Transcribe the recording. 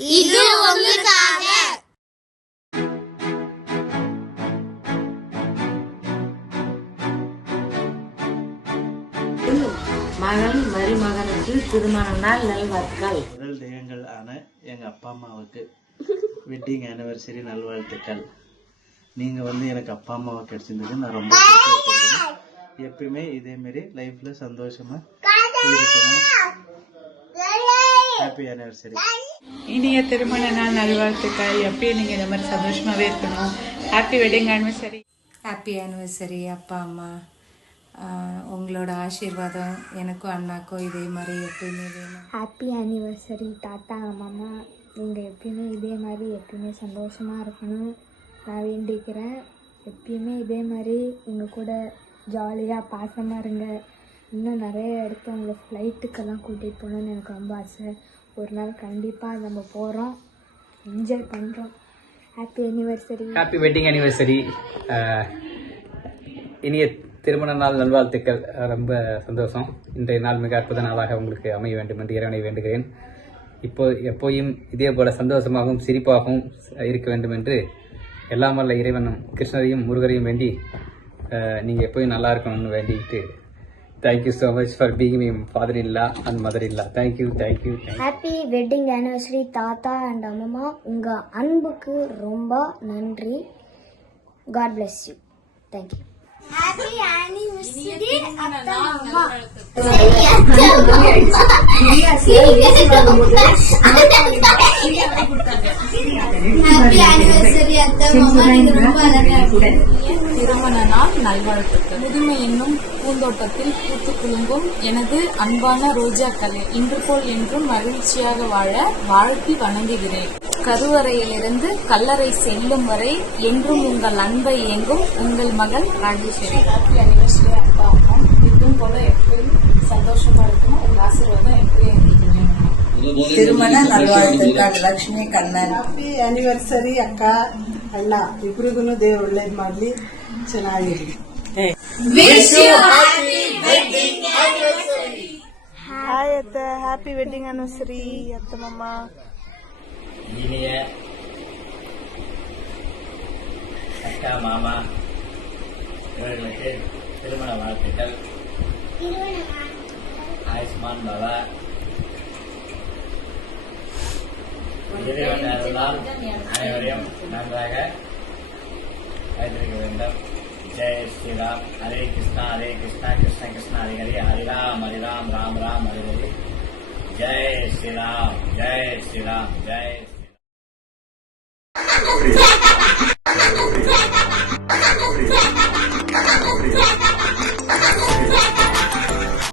இது உங்களுக்காக. மகன் மருமகனுக்கு திருமண நாள் நல்வாழ்த்துக்கள். முதல் தெய்வங்கள் ஆன எங்க அப்பா அம்மாவுக்கு வெட்டிங் ஆனிவர்சரி நல்வாழ்த்துக்கள். நீங்க எனக்கு அப்பா அம்மாவை கிடைச்சிருந்தது நான் ரொம்ப எப்பயுமே இதே மாதிரி லைஃப்ல சந்தோஷமா இருக்கணும். Happy anniversary. இனிய திருமண நாள் நல்வாழ்த்துக்கள். எப்பயும் நீங்கள் இந்த மாதிரி சந்தோஷமாகவே இருக்கணும். Happy wedding anniversary. Happy anniversary அப்பா அம்மா. உங்களோட ஆசீர்வாதம் எனக்கும் அண்ணாக்கும் இதே மாதிரி எப்பயுமே வேணும். ஹாப்பி ஆனிவர்சரி தாத்தா மாமா. நீங்கள் எப்பயுமே இதே மாதிரி எப்பயுமே சந்தோஷமாக இருக்கணும் நான் வேண்டிக்கிறேன். எப்பயுமே இதே மாதிரி எங்கள் கூட ஜாலியாக பாசமாக இருங்க. இன்னும் நிறைய இடத்து உங்களை ஃப்ளைட்டுக்கெல்லாம் கூட்டிகிட்டு போகணுன்னு எனக்கு ரொம்ப ஆசை. ஒரு நாள் கண்டிப்பாக நம்ம போகிறோம், என்ஜாய் பண்ணுறோம். Happy anniversary. Happy wedding anniversary. இனிய திருமண நாள் நல்வாழ்த்துக்கள். ரொம்ப சந்தோஷம். இன்றைய நாள் மிக அற்புத நாளாக உங்களுக்கு அமைய வேண்டும் என்று இறைவனை வேண்டுகிறேன். எப்போயும் இதே போல சந்தோஷமாகவும் சிரிப்பாகவும் இருக்க வேண்டும் என்று எல்லாம் வல்ல இறைவனும் கிருஷ்ணரையும் முருகரையும் வேண்டி நீங்கள் எப்போயும் நல்லா இருக்கணும்னு வேண்டிட்டு Thank you so much for being my father-in-law and mother-in-law. Thank you. Happy wedding anniversary தாத்தா அண்ட் அம்மா. உங்கள் அன்புக்கு ரொம்ப நன்றி. God bless you. Thank you. Happy anniversary அத்தா அம்மா. ஹாப்பி ஆனிவர்சரி அத்தா அம்மா. நீங்க ரொம்ப அழகா இருக்கீங்க. திருமண நாள் நல்வாழ்த்துக்கள். முதுமை என்னும் பூந்தோட்டத்தில் பூத்து குலுங்கும் எனது அன்பான ரோஜாக்களே, இன்று போல் என்றும் மகிழ்ச்சியாக வாழ வாழ்த்தி வணங்குகிறேன். கருவறையிலிருந்து கல்லறை செல்லும் வரை என்றும் உங்கள் அன்பை இயங்கும் உங்கள் மகள் ராஜேஸ்வரி. ஹாப்பி அனிவர்சரி அப்பா அம்மா. இதுவும் போல எப்பயும் சந்தோஷமா இருக்கணும். உங்க ஆசீர்வாதம் எப்பயும் ತಿರುಮಣ ನಲ್ವಾಳ್ತುಗಳು ಲಕ್ಷ್ಮೀ ಕಣ್ಣನ್. ಹ್ಯಾಪಿ ಆನಿವರ್ಸರಿ ಅಕ್ಕ ಅಣ್ಣ ಇಬ್ರಿಗೂ ದೇವ್ರು ಒಳ್ಳೇದ್ ಮಾಡ್ಲಿ, ಚೆನ್ನಾಗಿರ್ಲಿ. ಹಾಯ್ ಅತ್ತ. ಹ್ಯಾಪಿ ವೆಡ್ಡಿಂಗ್ ಆನಿವರ್ಸರಿ ಅತ್ತ ಮಮ್ಮ. இனிய அக்கா மாமா இவர்களுக்கு திருமண வாழ்த்துக்கள். ஆயுஷ்மான் பவா. இறைவன் அருளால் அனைவரையும் நன்றாக வைத்திருக்க வேண்டும். ஜெய் ஸ்ரீராம். ஹரே கிருஷ்ணா ஹரே கிருஷ்ணா கிருஷ்ண கிருஷ்ணா ஹரி ஹரி, ஹரிராம் ஹரிராம் ராம் ராம் ஹரி ஹரி. ஜெய் ஸ்ரீராம் ஜெய் ஸ்ரீராம் ஜெய்